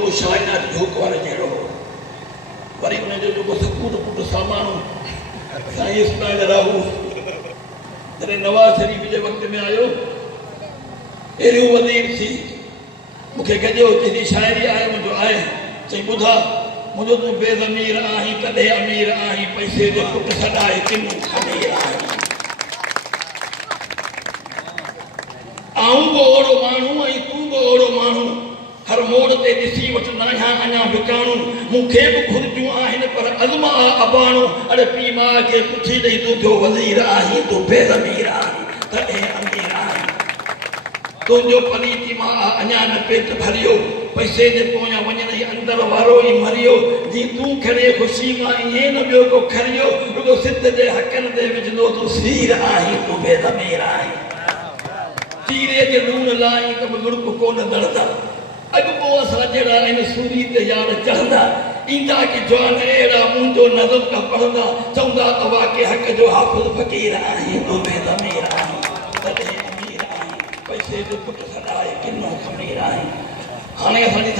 वो शायद झोंक वारे जहिड़ो वरी उनजो जेको सपूत पुट सामानो साईं इस्माइल राहू जॾहिं नवाज़ शरीफ़ जे वक़्त में आयो अहिड़ियूं वज़ीर थी मूंखे गॼो तुंहिंजी शाइरी आहे मुंहिंजो आहे चई ॿुधा मुंहिंजो तूं बेज़मीर आहीं कॾहिं अमीर आहीं पैसे जो पुट सॾाए किनो अमीर आहीं आऊं बि ओहिड़ो माण्हू ऐं तूं बि ओहिड़ो माण्हू हर मोड़ ते ॾिसी वठि नाहियां अञा विकाणूं मूंखे बि घुरिजूं आहिनि पर अज़मा अबाणो अड़े पीउ माउ खे पुछी ॾेई तूं थियो वज़ीर आहीं तूं बेज़मीर आहीं तॾहिं अमीर आहीं तुंहिंजो पलीती मां अञा न पेट भरियो पैसे जे पोयां वञण ई अंदरि वारो ई मरियो जी तूं खणे ख़ुशी मां ईअं न ॿियो को खरियो रुॻो सिध जे हक़नि ते विझंदो तूं सीर आहीं तूं बेज़मीर आहीं चीरे जे लूण लाई कब लुड़क कोन दड़दा अॻिपो असां जहिड़ा आहिनि सूरी ते यार चढ़ंदा ईंदा की जवान अहिड़ा मुंहिंजो नज़म का पढ़ंदा चवंदा तव्हां के हक़ जो हाफ़िज़ फ़क़ीर आहीं तूं बेज़मीर आहीं तॾहिं अमीर आहीं पैसे जो पुट सॾाए किनो ख़मीर आहीं हाणे असांजी